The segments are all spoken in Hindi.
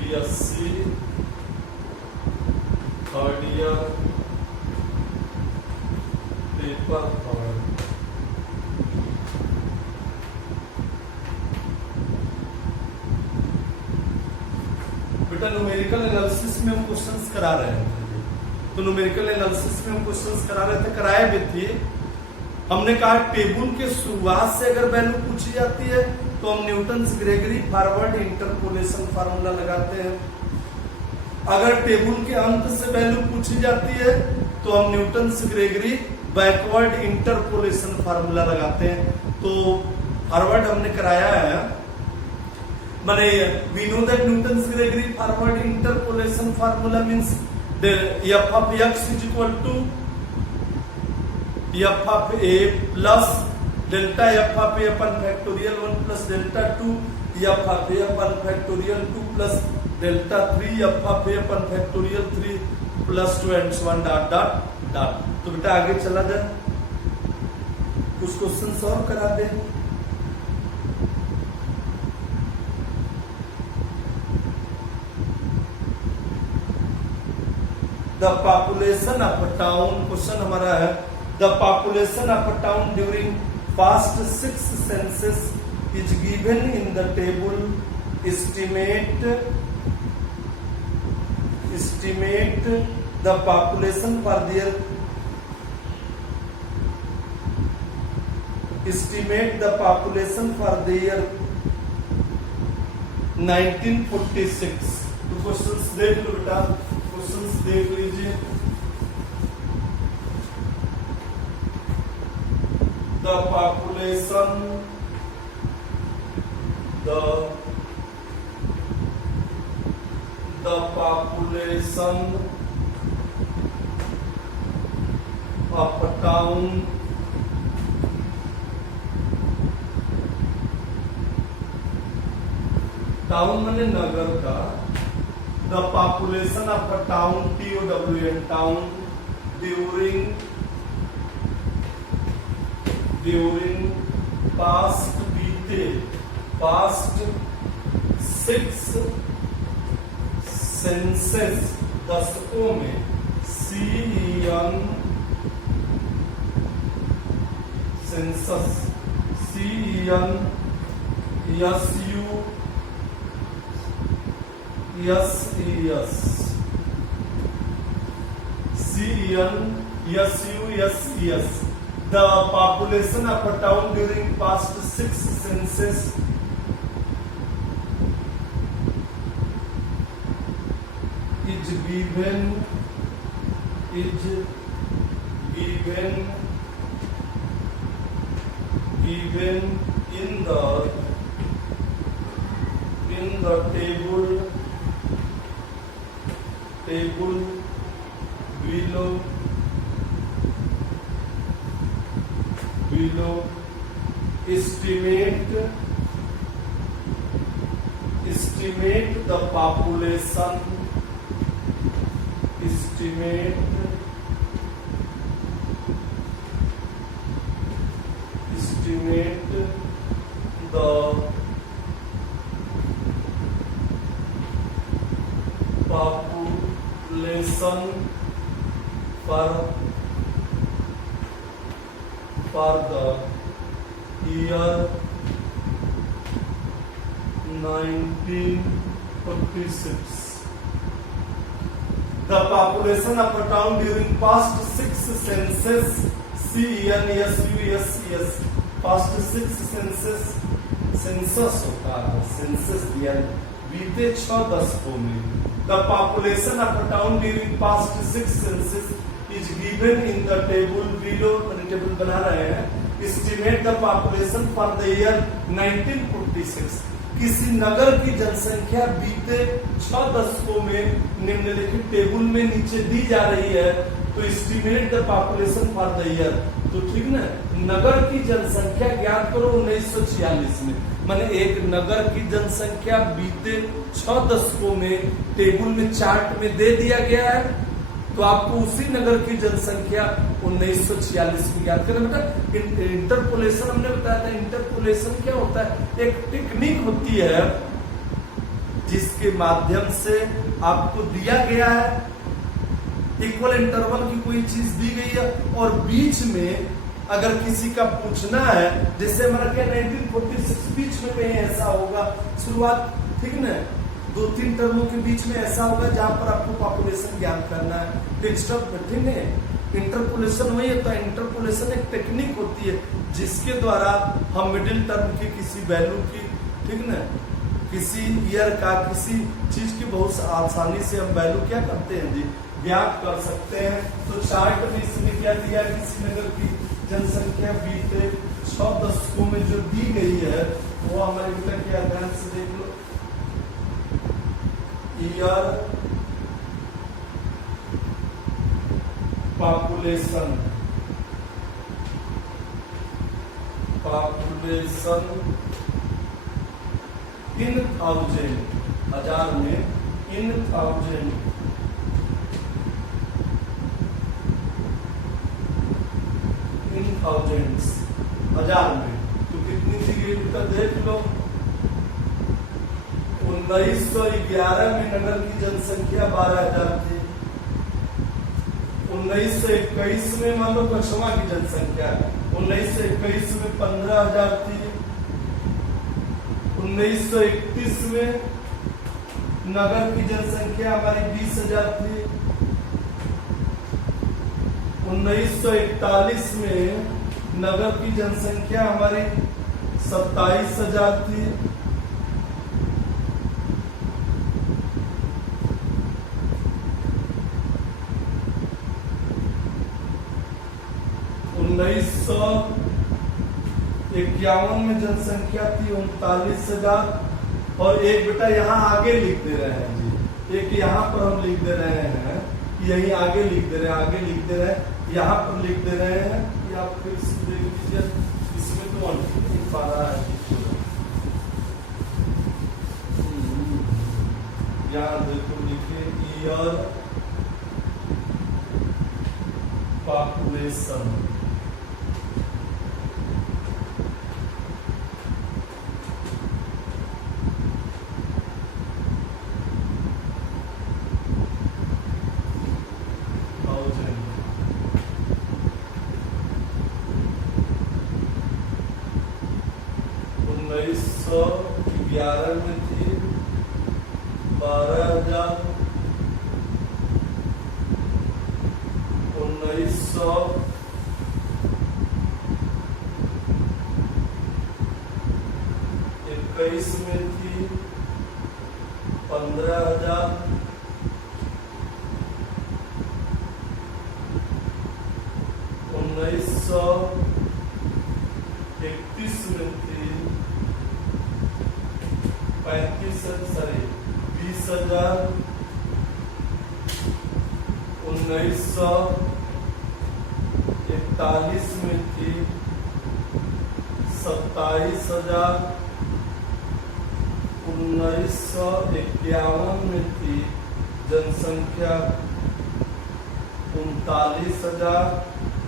BSc third year paper third. बेटा न्यूमेरिकल एनालिसिस में हम क्वेश्चंस करा रहे हैं, तो न्यूमेरिकल एनालिसिस में हम क्वेश्चंस करा रहे थे, कराए भी थे। हमने कहा टेबल के शुरुआत से अगर वैल्यू पूछी जाती है तो हम Newton's Gregory forward interpolation formula लगाते हैं। अगर टेबल के अंत से वैल्यू पूछी जाती है तो हम Newton's Gregory backward interpolation formula लगाते हैं। तो फॉरवर्ड हमने कराया है, माने we know that Newton's Gregory forward interpolation formula means f of x is equal to f of a plus delta f of a upon factorial 1 plus delta 2 f of a upon factorial 2 plus delta 3 f of a upon factorial 3 plus 2 and so on dot dot dot। तो बेटा आगे चला जाए, कुछ क्वेश्चन सॉल्व करा दे। The population of a town, question हमारा है the population of a town during past 6 census is given in the table estimate the population for their estimate the population for the year 1946। तो क्वेश्चंस देख लो बेटा, क्वेश्चंस देख लीजिए। The population of a town माने नगर का। The population of a town TOWN town during past 6 census दशकों में CEN census CEN SUSES the population of a town during past 6 census is given in the table below estimate the population for the year 1946 the population of a town during past 6 census CENSUSES past 6 census होता है census year बीते 6 दशकों में the population of a town during past 6 census is given in the table below। Table बना रहे हैं estimate the population for the year 1946 किसी नगर की जनसंख्या बीते 6 दशकों में निम्नलिखित टेबल में नीचे दी जा रही है। तो estimate the population for the year तो ठीक ना, नगर की जनसंख्या ज्ञात करो 1946 में। माने एक नगर की जनसंख्या बीते 6 दशकों में टेबल में चार्ट में दे दिया गया है, तो आपको उसी नगर की जनसंख्या 1946 में ज्ञात करना। बेटा इंटरपोलेशन हमने बताया था। इंटरपोलेशन क्या होता है? एक टेक्निक होती है जिसके माध्यम से आपको दिया गया है इक्वल इंटरवल की कोई चीज दी गई है, और बीच में अगर किसी का पूछना है, जैसे हमारा क्या 1946 बीच में कहीं ऐसा होगा शुरुआत, ठीक ना, 2-3 टर्मों के बीच में ऐसा होगा जहां पर आपको पॉपुलेशन ज्ञात करना है, ठीक है। इंटरपोलेशन वही होता है। इंटरपोलेशन एक टेक्निक होती है जिसके द्वारा हम मिडिल टर्म की किसी वैल्यू की, ठीक ना, किसी ईयर का, किसी चीज की बहुत आसानी से हम वैल्यू क्या करते हैं जी, ज्ञात कर सकते हैं। तो चार्ट में इसमें क्या दिया है, किसी नगर की जनसंख्या बीते 6 दशकों में जो दी गई है वो हमारे बेटा क्या, ध्यान से देख लो, ईयर पॉपुलेशन इन थाउजेंड, हजार में, इन थाउजेंड, इन थाउजेंड्स, हजार में। तो कितनी दी गई बेटा देख लो, 1911 में नगर की जनसंख्या 12,000 थी। 1921 में मान लो कछवा की जनसंख्या 1921 में 15,000 थी। 1931 में नगर की जनसंख्या हमारी 20,000 थी। 1941 में नगर की जनसंख्या हमारी 27,000 थी। 1951 में जनसंख्या थी 39,000। और एक बेटा यहाँ आगे लिख दे रहे हैं जी, एक यहाँ पर हम लिख दे रहे हैं, यही आगे लिख दे रहे हैं, आगे लिख दे रहे हैं, यहाँ पर लिख दे रहे हैं कि आप फिर से देख लीजिए, इसमें तो लिख पा रहा है, यहाँ देखो लिखे ईयर पॉपुलेशन, में थी 12,000। 1921 में थी 15,000। 1931 में थी 20,000। 1941 में थी 27,000। 1951 में थी जनसंख्या 39,000।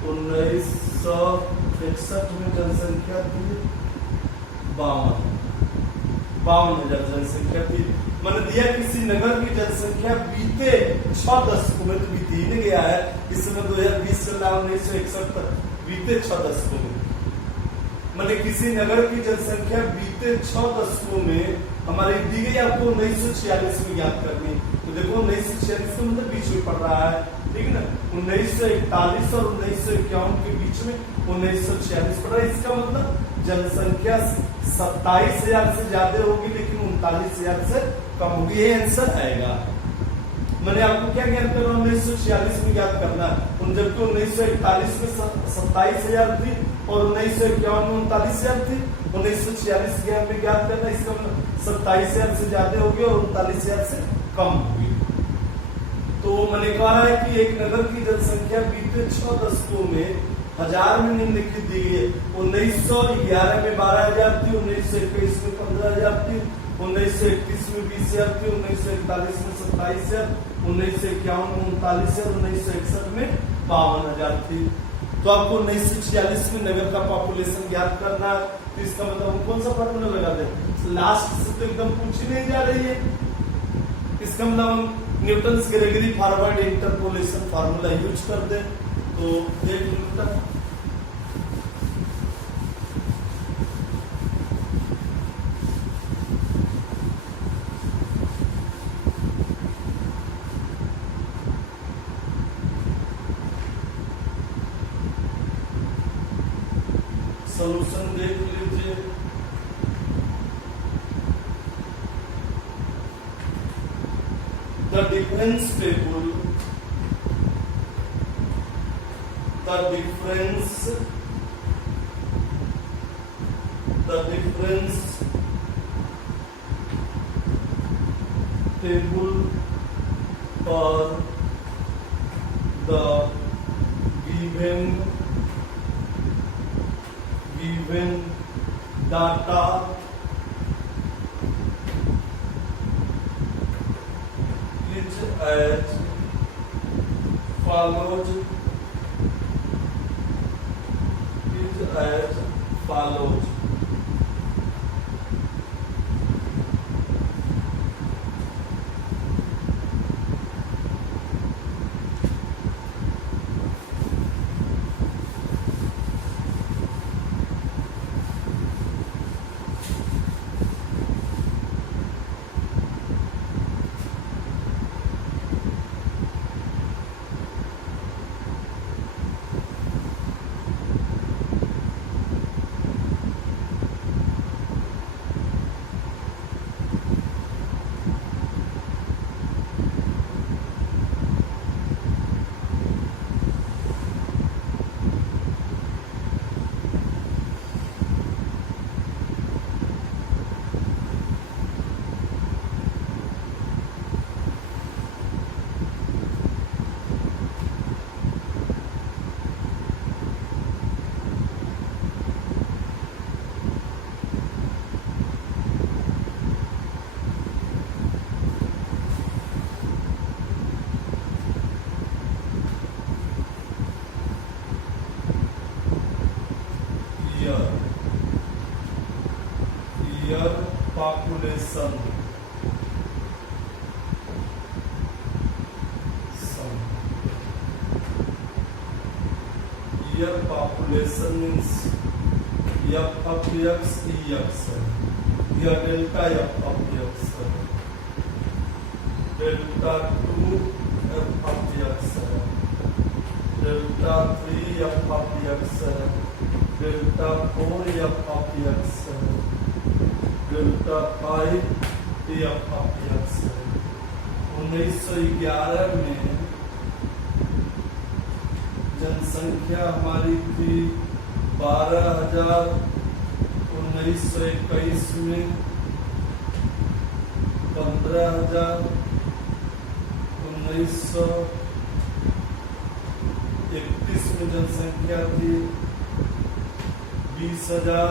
1961 में जनसंख्या थी 52,000 जनसंख्या थी। मैंने दिया किसी नगर की जनसंख्या बीते 6 दशकों में, तो बीते ही गया है इस समय 2020 से 1961 तक, बीते 6 दशकों में मैंने किसी नगर की जनसंख्या बीते 6 दशकों में हमारी दी गई, आपको 1946 में ज्ञात करनी। तो देखो 1946 का मतलब बीच में पड़ रहा है, ठीक है ना, 1941 और 1951 के बीच में 1946 पड़ रहा है। इसका मतलब जनसंख्या 27,000 से ज्यादा होगी लेकिन 39,000 से कम होगी, ये आंसर आएगा। मैंने आपको क्या ज्ञात करना, 1946 में ज्ञात करना, जबकि 1941 में 27,000 थी और 1951 में 39,000 थी। 1946 में ज्ञात करना, इसका मतलब 27,000 से ज्यादा होगी और 39,000 से कम होगी। तो मैंने कहा है कि एक नगर की जनसंख्या बीते 6 दशकों में हजार में निम्नलिखित दी गई है। 1911 में 12,000 थी, 1921 में 15,000 थी, 1931 में 20,000 थी, 1941 में 27,000, 1951 में 39,000, 1961 में 52,000 थी। तो आपको 1946 में नगर का पॉपुलेशन ज्ञात करना है। तो इसका मतलब हम कौन सा फॉर्मूला लगा दे? लास्ट से तो एकदम पूछ ही नहीं जा रही है। इसका मतलब हम Newton's Gregory forward interpolation formula use कर दे। तो 1 न्यूटन सोल्यूशन देख लीजिए। The difference table, the difference table for the given data is as follows. Population year population means F of x EX here delta F of x delta 2 F of x delta 3 F of x delta 4 F of x delta 5 F of x। 1911 में जनसंख्या हमारी थी 12,000, 1921 में 15,000, 1931 में जनसंख्या थी 20,000,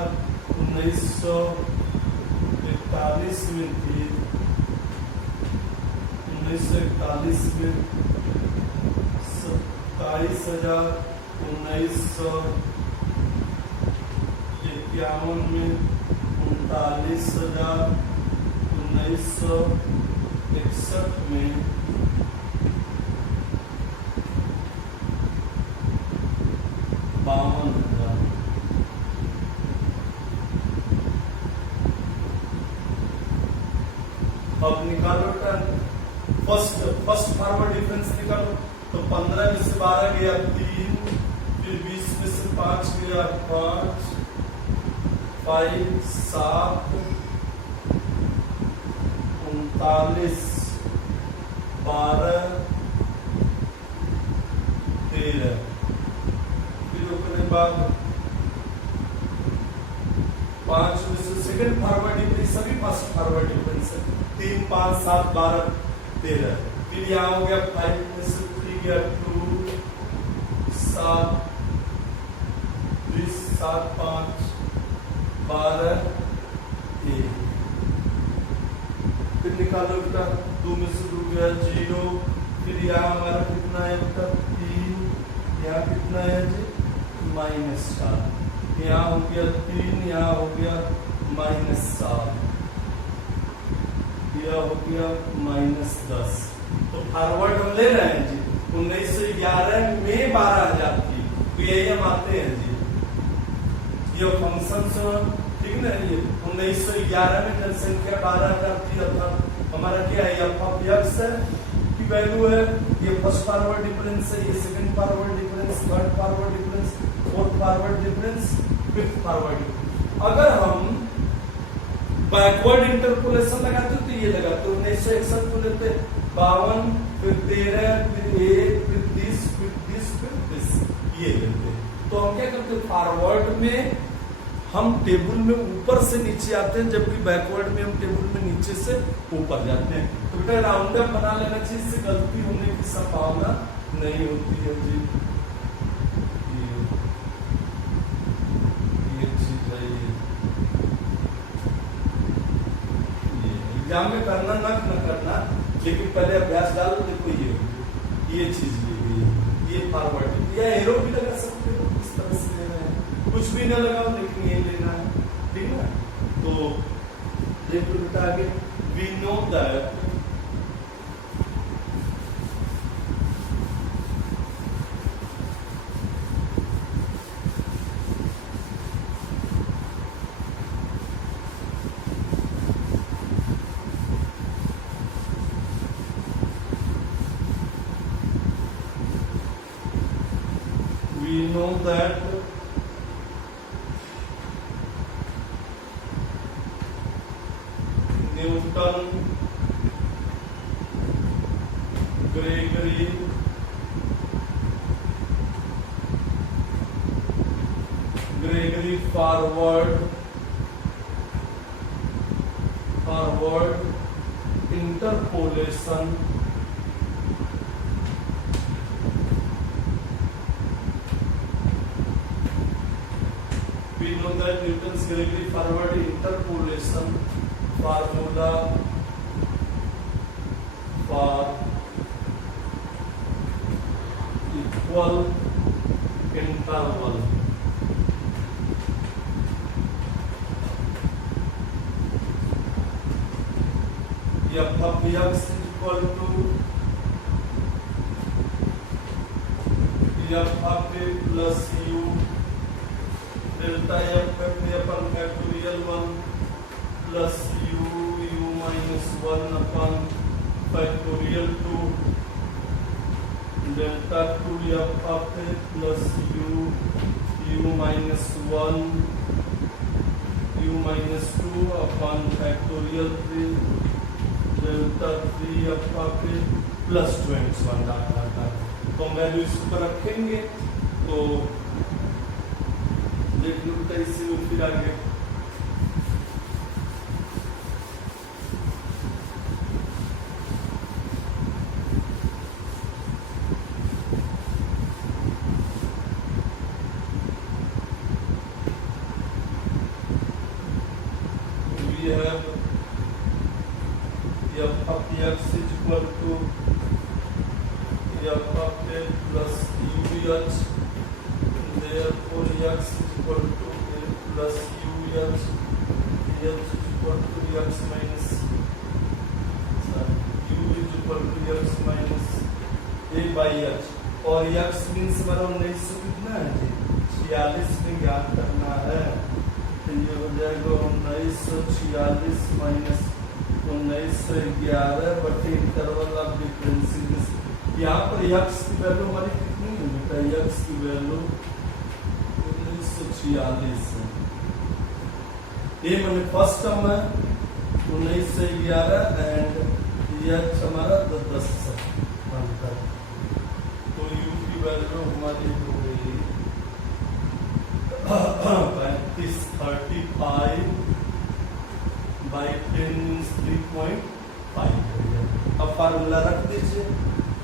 1941 में थी 1941 में 27,000, 1951 में 39,000, 1961 में 52,000। अब निकालो फर्स्ट फॉरवर्ड डिफरेंस निकालो। तो 15 में से 12 गया 3, फिर 20 में से 5 गया 5, 7, 39, 12, 13। फिर उसके बाद 5 में से सेकंड फॉरवर्ड डिफरेंस, सभी फर्स्ट फॉरवर्ड डिफरेंस है। 3, 5, 7, 12, 13। फिर यहाँ हो गया 5 में से 3 गया 2, 7, 7 5 12 1। फिर निकालो बेटा, 2 में से 2 गया 0। फिर यहाँ हमारा कितना है बेटा 3, यहाँ कितना है जी -4, यहाँ हो गया 3, यहाँ हो गया -7, यह हो गया -10। तो फॉरवर्ड हम ले रहे हैं जी 1911 में 12,000 थी, तो यही हम आते हैं जी। ये फंक्शन ठीक ना, ये 1911 में जनसंख्या 12,000 थी, अर्थात हमारा क्या है f(x) की वैल्यू है, ये फर्स्ट फॉरवर्ड डिफरेंस है, ये second forward difference, third forward difference, fourth forward difference, fifth forward difference. अगर हम बैकवर्ड इंटरपोलेशन लगाते तो ये लगाते 1961 को लेते 52, फिर 13, फिर 1, फिर 30, फिर 30, फिर 30 ये लेते। तो हम क्या करते हैं, फॉरवर्ड में हम टेबल में ऊपर से नीचे आते हैं, जबकि बैकवर्ड में हम टेबल में नीचे से ऊपर जाते हैं। तो बेटा राउंड अप बना लेना चाहिए, इससे गलती होने की संभावना नहीं होती है जी। ये चीज है, ये एग्जाम में करना ना करना, लेकिन पहले अभ्यास डालो। देखो ये चीज ये फॉरवर्ड या एरो भी लगा सकते हो, इस तरह से लेना है, कुछ भी ना लगाओ लेकिन ये लेना है, ठीक है। तो देखो बेटा आगे, we know that Newton, Gregory forward interpolation we know that Newton's Gregory forward interpolation formula for equal interval f of x is equal to f of a plus u delta f upon factorial 1 plus u minus 1 upon factorial 2 delta 2 f of a plus u minus 1 u minus 2 upon factorial 3 delta 3 f of a plus 21 data. तो हम वैल्यू इस पर रखेंगे, तो देख लो बेटा इससे वो फिर आगे we have f of x is equal to f of a plus uh, therefore x is equal to a plus uh, h is equal to x minus u is equal to x minus a by h, और x मीन्स हमारा 1900 कितना है जी 46 में ज्ञात करना है, तो ये हो जाएगा 1946 माइनस 1911 बटे इंटरवल ऑफ डिफरेंस। यहाँ पर x की वैल्यू हमारी कितनी है बेटा, x की वैल्यू 1946 है, ये मैंने फर्स्ट टर्म है 1911 एंड यह हमारा 10 बनता है, तो u की वैल्यू हमारी हो गई 35 बाई 10 मीन्स 3.5। अब फार्मूला रख दीजिए,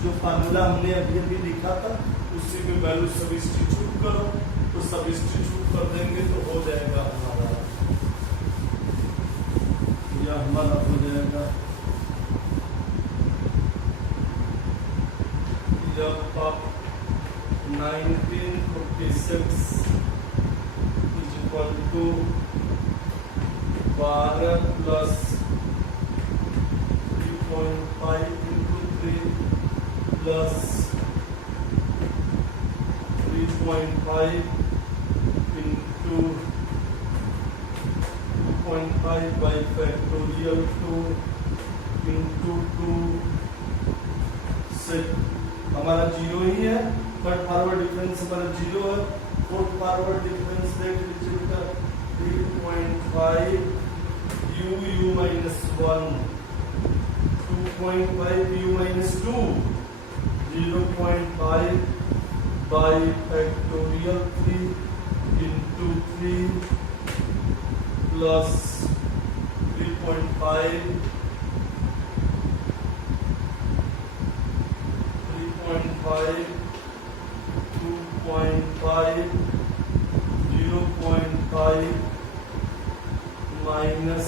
जो फार्मूला हमने अभी अभी लिखा था उसी में वैल्यू सब्स्टिट्यूट करो, तो तो सब्स्टिट्यूट कर देंगे तो हो जाएगा हमारा, यह हमारा हो जाएगा जब आप 1946 is equal to 12 plus 3.5 into 3 plus 3.5 into 2.5 by factorial 2 into 2 से हमारा जीरो ही है। थर्ड फॉरवर्ड डिफरेंस हमारा जीरो है। फोर्थ फॉरवर्ड डिफरेंस देख लीजिए बेटा 3.5 u minus 1 2.5 u minus 2 0.5 by factorial 3 into 3 plus 3.5 2.5 0.5 minus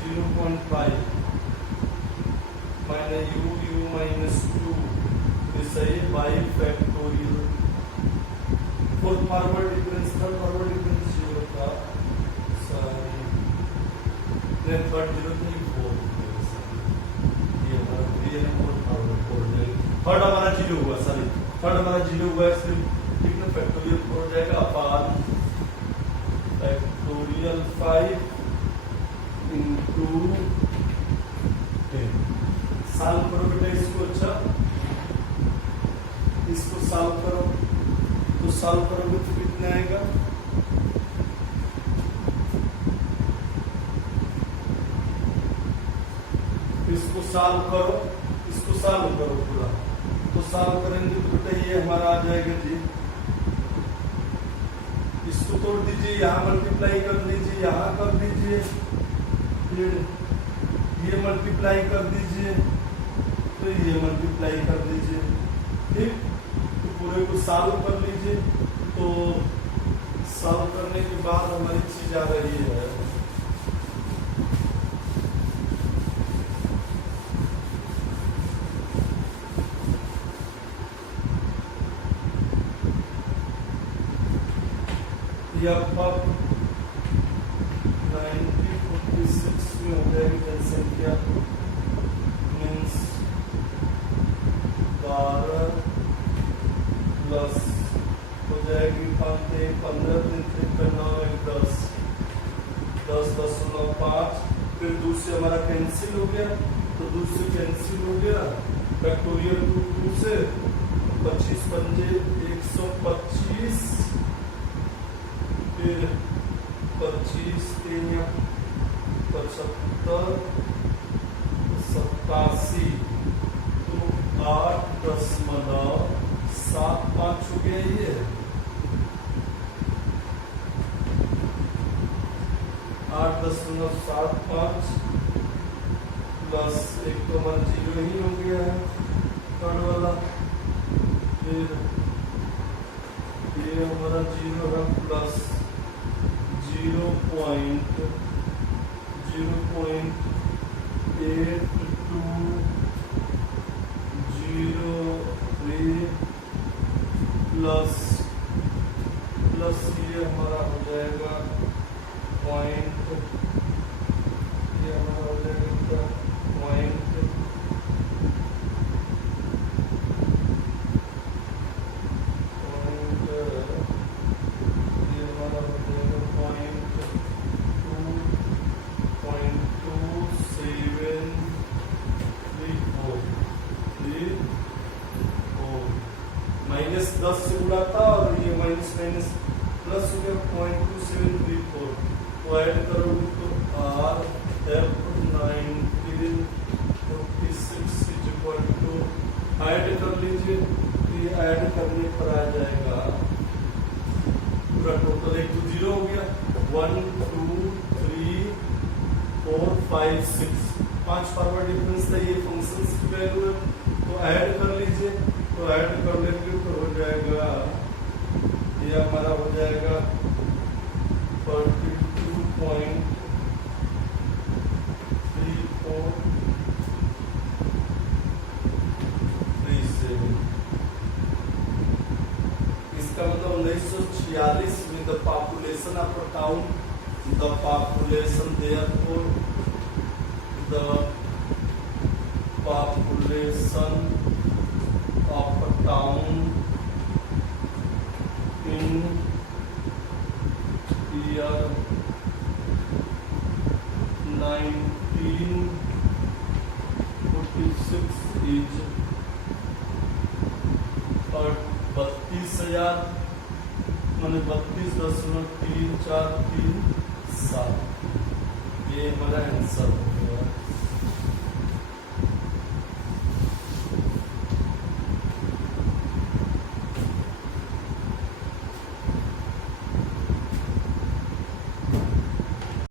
0.5 minus u minus 2 सही by factorial. Fourth forward difference third forward difference zero था, सॉरी थर्ड जीरो थी फोर्थ थर्ड हमारा जीरो हुआ, सॉरी थर्ड हमारा जीरो हुआ है सिर्फ, ठीक है। फैक्टोरियल हो जाएगा अपान फैक्टोरियल 5 इंटू 10। सॉल्व करो बेटा इसको, अच्छा इसको सॉल्व करो, तो सॉल्व करोगे तो कितना आएगा, इसको सॉल्व करो, इसको सॉल्व करो पूरा, तो सॉल्व करेंगे तो बेटा ये हमारा आ जाएगा जी, इसको तोड़ दीजिए, यहाँ मल्टीप्लाई कर लीजिए, यहाँ कर दीजिए, फिर ये मल्टीप्लाई कर दीजिए, तो ये मल्टीप्लाई कर दीजिए, ठीक। तो पूरे को सॉल्व कर लीजिए, तो सॉल्व करने के बाद हमारी चीज आ रही है अब 1946 में हो जाएगी जनसंख्या मीन्स 12 प्लस हो जाएगी 15 दिन 9 10 10.5, फिर दूसरे हमारा कैंसिल हो गया, तो दूसरे कैंसिल हो गया फैक्टोरियल 2 से 25 पंजे 125, फिर 25 3 75 87, तो 8.75 हो गया ये, 8.75 प्लस एक तो हमारा जीरो ही हो गया है थर्ड वाला, फिर ये हमारा जीरो है प्लस 0.8203 प्लस ये हमारा हो जाएगा पॉइंट, ये हमारा हो जाएगा पॉइंट 10 से गुणा था और ये माइनस माइनस प्लस हो गया 0.2734, तो ऐड करोगे तो R F 1946 is equal to, add कर लीजिए, ये ऐड करने पर आ जाएगा पूरा टोटल, एक तो जीरो हो गया, 1 2 3 4 5 6, 5 फॉरवर्ड डिफरेंस था, ये फंक्शंस की वैल्यू है, तो ऐड कर लीजिए, तो ऐड कर लेंगे तो हो जाएगा ये हमारा हो जाएगा 42.3437। इसका मतलब 1946 में the population of a town, the population therefore the population of a town in year 1946 is 32,000 माने 32.3437। ये हमारा आंसर है।